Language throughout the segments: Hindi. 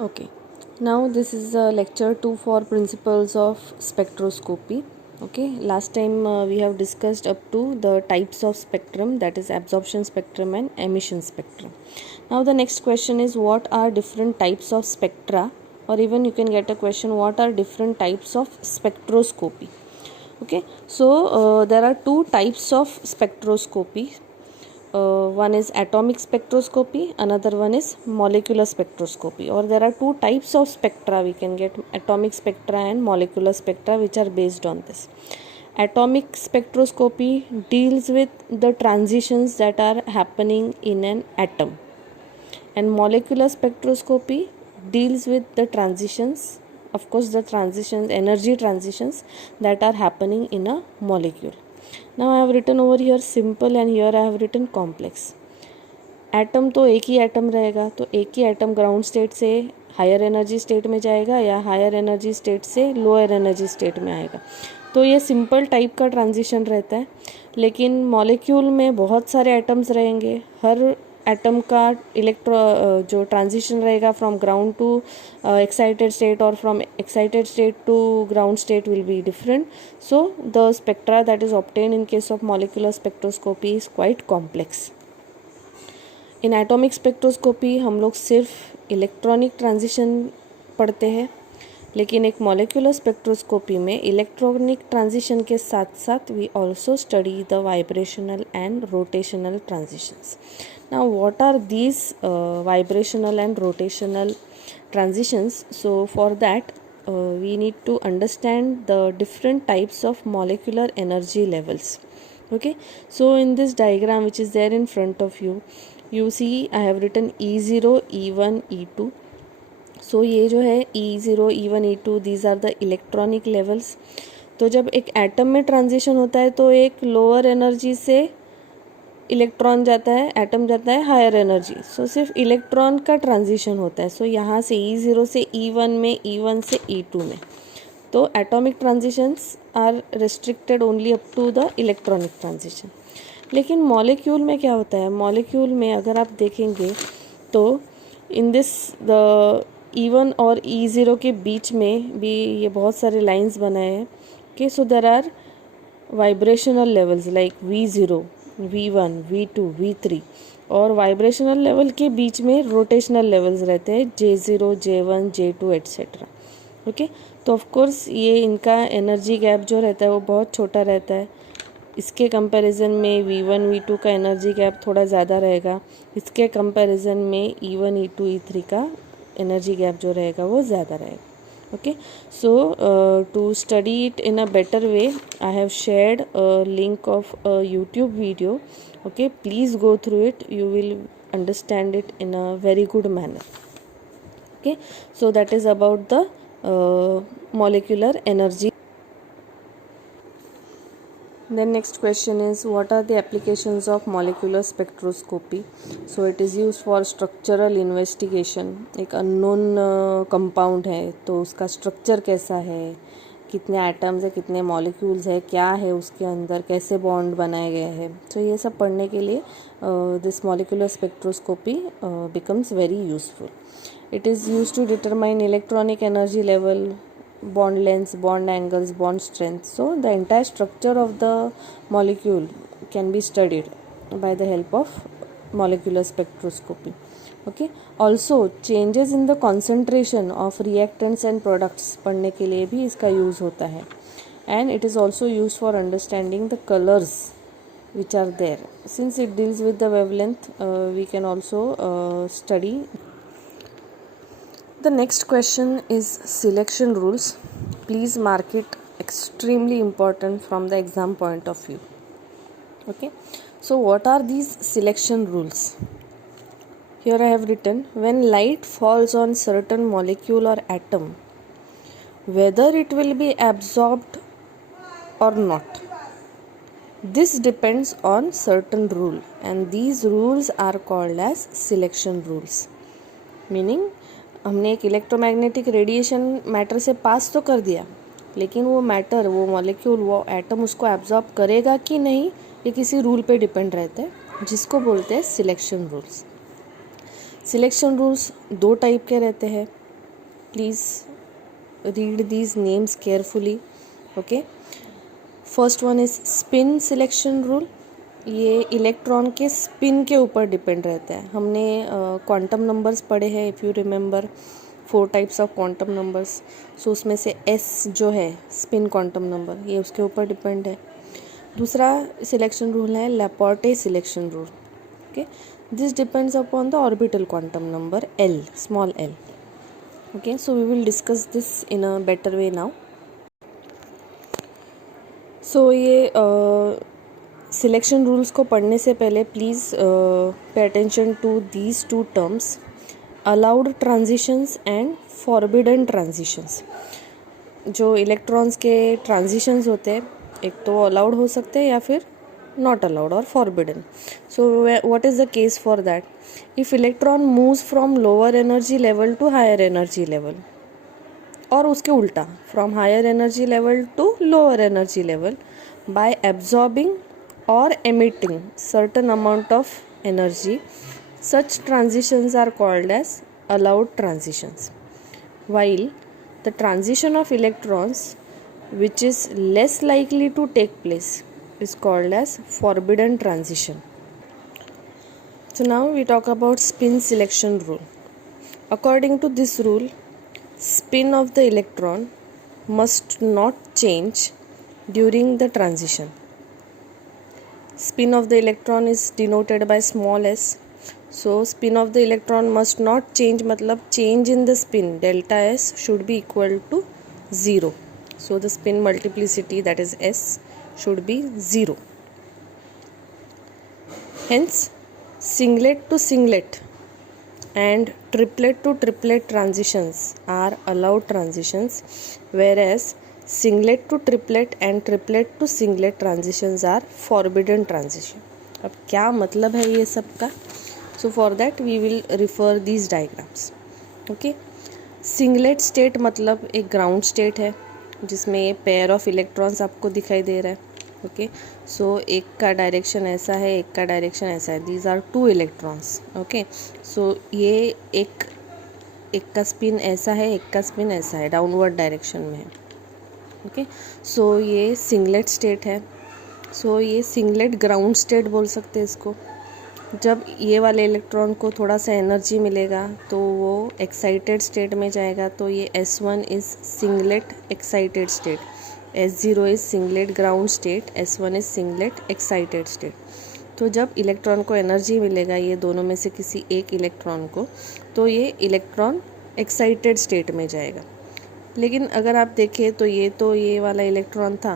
Okay, now this is lecture 2 for principles of spectroscopy. Okay, last time we have discussed up to the types of spectrum, that is absorption spectrum and emission spectrum. Now the next question is, what are different types of spectra, or even you can get a question, what are different types of spectroscopy. Okay, so there are two types of spectroscopy. One is atomic spectroscopy, another one is molecular spectroscopy, or there are two types of spectra. We can get atomic spectra and molecular spectra, which are based on this. Atomic spectroscopy deals with the transitions that are happening in an atom, and molecular spectroscopy deals with the transitions, of course the transitions, energy transitions that are happening in a molecule. Now I have written over here simple and here I have written complex. Atom तो एक ही एटम रहेगा, तो एक ही एटम ग्राउंड स्टेट से हायर एनर्जी स्टेट में जाएगा या हायर एनर्जी स्टेट से लोअर एनर्जी स्टेट में आएगा, तो ये सिंपल टाइप का ट्रांजिशन रहता है. लेकिन मॉलिक्यूल में बहुत सारे एटम्स रहेंगे, हर एटम का जो ट्रांजिशन रहेगा from ground to excited state और from excited state to ground state will be different. So the spectra that is obtain in case of molecular spectroscopy is quite complex. In atomic spectroscopy हम लोग सिर्फ इलेक्ट्रॉनिक ट्रांजिशन पढ़ते हैं, लेकिन एक मॉलिक्यूलर स्पेक्ट्रोस्कोपी में इलेक्ट्रॉनिक ट्रांजिशन के साथ साथ we also study the vibrational and rotational transitions. Now what are these vibrational and rotational transitions? So for that we need to understand the different types of molecular energy levels. Okay, so in this diagram which is there in front of you, you see I have written E0, E1, E2. So ये जो है E0, E1, E2 these are the electronic levels. तो जब एक एटम में ट्रांजिशन होता है तो एक लोअर एनर्जी से इलेक्ट्रॉन जाता है, एटम जाता है हायर एनर्जी, सो सिर्फ इलेक्ट्रॉन का ट्रांजिशन होता है. सो यहाँ से E0 से E1 में, E1 से E2 में, तो atomic transitions are restricted only up to the electronic transition. लेकिन मॉलिक्यूल में क्या होता है, मॉलिक्यूल में अगर आप देखेंगे तो इन दिस द E1 और E0 के बीच में भी ये बहुत सारे लाइंस बनाए हैं. Okay, so there are vibrational levels like V0, V1, V2, V3, और वाइब्रेशनल लेवल के बीच में रोटेशनल लेवल्स रहते हैं J0, J1, J2 etcetera. Okay, तो ऑफ कोर्स ये इनका एनर्जी गैप जो रहता है वो बहुत छोटा रहता है. इसके कंपैरिजन में V1, V2 का एनर्जी गैप थोड़ा ज़्यादा रहेगा, इसके कंपैरिजन में E1, E2, E3 का एनर्जी गैप जो रहेगा वो ज़्यादा रहेगा. Okay, so to study it in a better way, I have shared a link of a YouTube video. Okay, please go through it, you will understand it in a very good manner. Okay, so that is about the molecular energy. Then next question is, what are the applications of molecular spectroscopy? So it is used for structural investigation. एक unknown compound है तो उसका structure कैसा है, कितने atoms है, कितने molecules है, क्या है उसके अंदर, कैसे bond बनाए गए हैं, तो ये सब पढ़ने के लिए this molecular spectroscopy becomes very useful. It is used to determine electronic energy level, bond lengths, bond angles, bond strength. So the entire structure of the molecule can be studied by the help of molecular spectroscopy. Okay, also changes in the concentration of reactants and products पढ़ने के लिए भी इसका use होता है. And it is also used for understanding the colors which are there. Since it deals with the wavelength, we can also study. The next question is selection rules. Please mark it extremely important from the exam point of view. Okay, so what are these selection rules? Here I have written, when light falls on certain molecule or atom, whether it will be absorbed or not, this depends on certain rule, and these rules are called as selection rules. Meaning हमने एक इलेक्ट्रोमैग्नेटिक रेडिएशन मैटर से पास तो कर दिया, लेकिन वो मैटर, वो मॉलिक्यूल, वो एटम उसको एब्जॉर्ब करेगा कि नहीं, ये किसी रूल पे डिपेंड रहता है, जिसको बोलते हैं सिलेक्शन रूल्स. सिलेक्शन रूल्स दो टाइप के रहते हैं. Please read these names carefully. Okay, first one is spin selection rule. ये इलेक्ट्रॉन के स्पिन के ऊपर डिपेंड रहता है. हमने क्वांटम नंबर्स पढ़े हैं, if you remember 4 types of quantum numbers. So उसमें से एस जो है स्पिन क्वांटम नंबर, ये उसके ऊपर डिपेंड है. दूसरा सिलेक्शन रूल है Laporte selection rule. Okay, this depends upon the orbital quantum number L, small L. Okay, so we will discuss this in a better way now. So ये सिलेक्शन रूल्स को पढ़ने से पहले please pay attention to these 2 terms, allowed transitions and forbidden transitions. जो इलेक्ट्रॉन्स के ट्रांजिशंस होते हैं, एक तो अलाउड हो सकते हैं या फिर नॉट अलाउड और forbidden. So what is the case for that? If electron moves from lower energy level to higher energy level, और उसके उल्टा from higher energy level to lower energy level by absorbing or emitting certain amount of energy, such transitions are called as allowed transitions. While the transition of electrons which is less likely to take place is called as forbidden transition. So now we talk about spin selection rule. According to this rule, spin of the electron must not change during the transition. Spin of the electron is denoted by small s. So spin of the electron must not change, मतलब change in the spin delta s should be equal to 0. So the spin multiplicity, that is s, should be 0. Hence singlet to singlet and triplet to triplet transitions are allowed transitions, whereas singlet to triplet and triplet to singlet transitions are forbidden transition. अब क्या मतलब है ये सब का? So for that we will refer these diagrams. Okay, singlet state मतलब एक ground state है जिसमें ये pair of electrons आपको दिखाई दे रहा है. Okay, so एक का डायरेक्शन ऐसा है, एक का डायरेक्शन ऐसा है. These are 2 electrons. Okay, so ये एक का स्पिन ऐसा है, एक का स्पिन ऐसा है, डाउनवर्ड डायरेक्शन में है. ओके, सो ये सिंगलेट स्टेट है. सो ये सिंगलेट ग्राउंड स्टेट बोल सकते हैं इसको. जब ये वाले इलेक्ट्रॉन को थोड़ा सा एनर्जी मिलेगा तो वो एक्साइटेड स्टेट में जाएगा, तो ये S1 is singlet excited state, S0 is singlet ground state, S1 is singlet excited state. तो जब इलेक्ट्रॉन को एनर्जी मिलेगा ये दोनों में से किसी एक इलेक्ट्रॉन को, तो ये इलेक्ट्रॉन एक्साइटेड स्टेट में जाएगा. लेकिन अगर आप देखें तो ये वाला इलेक्ट्रॉन था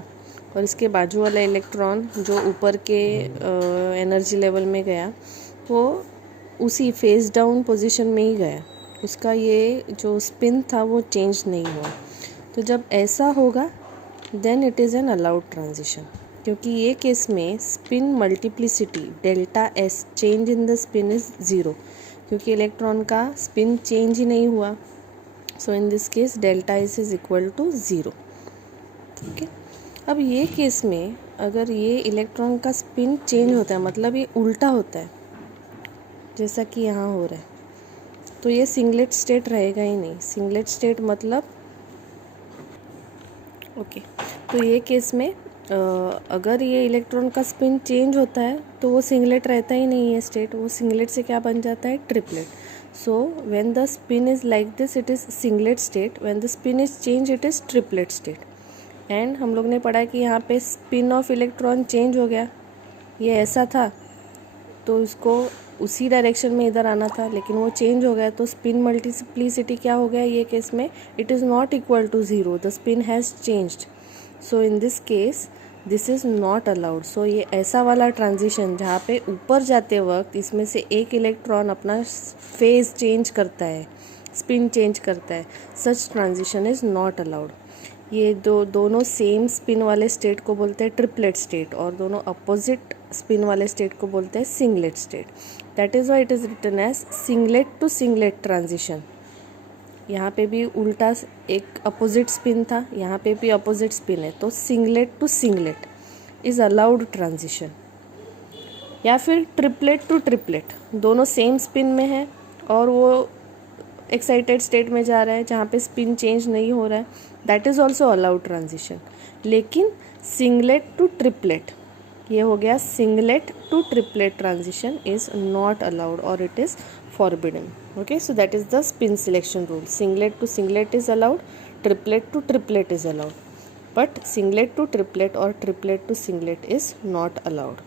और इसके बाजू वाला इलेक्ट्रॉन जो ऊपर के एनर्जी लेवल में गया वो उसी फेस डाउन पोजीशन में ही गया. उसका ये जो स्पिन था वो चेंज नहीं हुआ. तो जब ऐसा होगा then it is an allowed transition, क्योंकि ये केस में spin multiplicity delta S, change in the spin is 0, क्योंकि इलेक्ट्रॉन का स्पिन चेंज ही नहीं हुआ. So in this case delta S is equal to 0. ठीक है, अब ये केस में अगर ये इलेक्ट्रॉन का स्पिन चेंज होता है, मतलब ये उल्टा होता है जैसा कि यहाँ हो रहा है, तो ये सिंगलेट स्टेट रहेगा ही नहीं. सिंगलेट स्टेट मतलब ओके, तो ये केस में अगर ये इलेक्ट्रॉन का स्पिन चेंज होता है तो वो सिंगलेट रहता ही नहीं है स्टेट, वो सिंगलेट से क्या बन जाता है, triplet. So when the spin is like this it is singlet state, when the spin is changed it is triplet state. And हम लोग ने पढ़ा कि यहाँ पे spin of electron change हो गया, ये ऐसा था तो इसको उसी डायरेक्शन में इधर आना था, लेकिन वो चेंज हो गया तो स्पिन मल्टीप्लिसिटी क्या हो गया ये केस में, it is not equal to 0, the spin has changed. So in this case this is not allowed. So ये ऐसा वाला ट्रांजिशन जहाँ पे ऊपर जाते वक्त इसमें से एक इलेक्ट्रॉन अपना फेज चेंज करता है, स्पिन चेंज करता है, सच ट्रांजिशन इज़ नॉट अलाउड. ये दोनों सेम स्पिन वाले स्टेट को बोलते हैं ट्रिपलेट स्टेट, और दोनों अपोजिट स्पिन वाले स्टेट को बोलते हैं singlet state. That is why it is written as singlet to singlet transition. यहाँ पे भी उल्टा एक अपोजिट स्पिन था, यहाँ पे भी अपोजिट स्पिन है, तो singlet to singlet is allowed transition. या फिर ट्रिपलेट टू ट्रिपलेट, दोनों सेम स्पिन में है और वो एक्साइटेड स्टेट में जा रहा है जहाँ पे स्पिन चेंज नहीं हो रहा है, that is also allowed transition. लेकिन सिंगलेट टू ट्रिपलेट, ये हो गया singlet to triplet transition is not allowed और it is forbidden. Okay, so that is the spin selection rule. Singlet to singlet is allowed, triplet to triplet is allowed, but singlet to triplet or triplet to singlet is not allowed.